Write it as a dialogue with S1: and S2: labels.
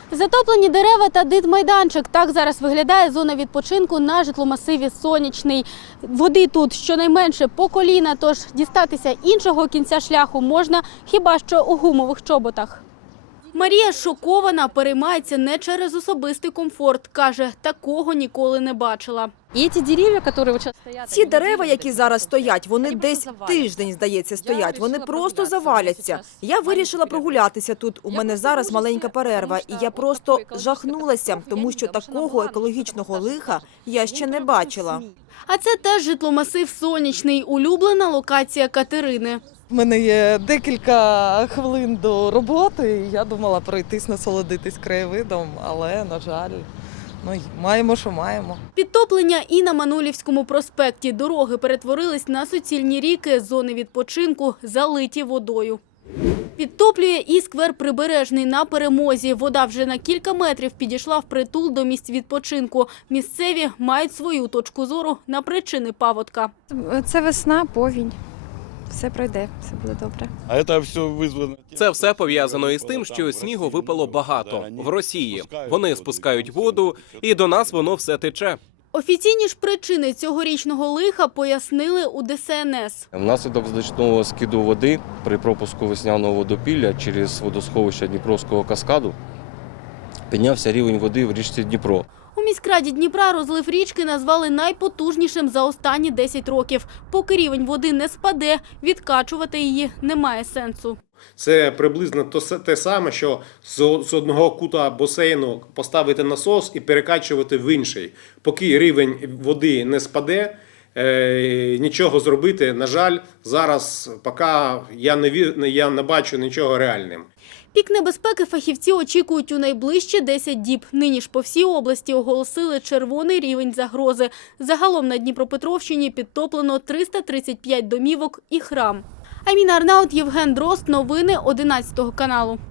S1: Затоплені дерева та дитмайданчик. Так зараз виглядає зона відпочинку на житломасиві Сонячний. Води тут щонайменше по коліна, тож дістатися іншого кінця шляху можна хіба що у гумових чоботах. Марія шокована, переймається не через особистий комфорт. Каже, такого ніколи не бачила.
S2: Ці дерева, які зараз стоять, вони десь тиждень, здається, стоять. Вони просто заваляться. Я вирішила прогулятися тут. У мене зараз маленька перерва. І я просто жахнулася, тому що такого екологічного лиха я ще не бачила.
S1: А це теж житломасив Сонячний, улюблена локація Катерини.
S3: У мене є декілька хвилин до роботи, і я думала пройтись, насолодитись краєвидом, але, на жаль, маємо, що маємо.
S1: Підтоплення і на Манолівському проспекті. Дороги перетворились на суцільні ріки, зони відпочинку залиті водою. Підтоплює і сквер Прибережний на Перемозі. Вода вже на кілька метрів підійшла впритул до місць відпочинку. Місцеві мають свою точку зору на причини паводка.
S4: Це весна, повінь. Все пройде, все буде добре.
S5: Це все пов'язано із тим, що снігу випало багато в Росії. Вони спускають воду, і до нас воно все тече.
S1: Офіційні ж причини цьогорічного лиха пояснили у ДСНС.
S6: Внаслідок значного скиду води при пропуску весняного водопілля через водосховище Дніпровського каскаду піднявся рівень води в річці Дніпро.
S1: У міськраді Дніпра розлив річки назвали найпотужнішим за останні 10 років. Поки рівень води не спаде, відкачувати її немає сенсу.
S7: Це приблизно те саме, що з одного кута басейну поставити насос і перекачувати в інший. Поки рівень води не спаде, нічого зробити, на жаль, зараз поки я не бачу нічого реальним.
S1: Пік небезпеки фахівці очікують у найближчі 10 діб. Нині ж по всій області оголосили червоний рівень загрози. Загалом на Дніпропетровщині підтоплено 335 домівок і храм. Аміна Арнаут, Євген Дрозд. Новини 11 каналу.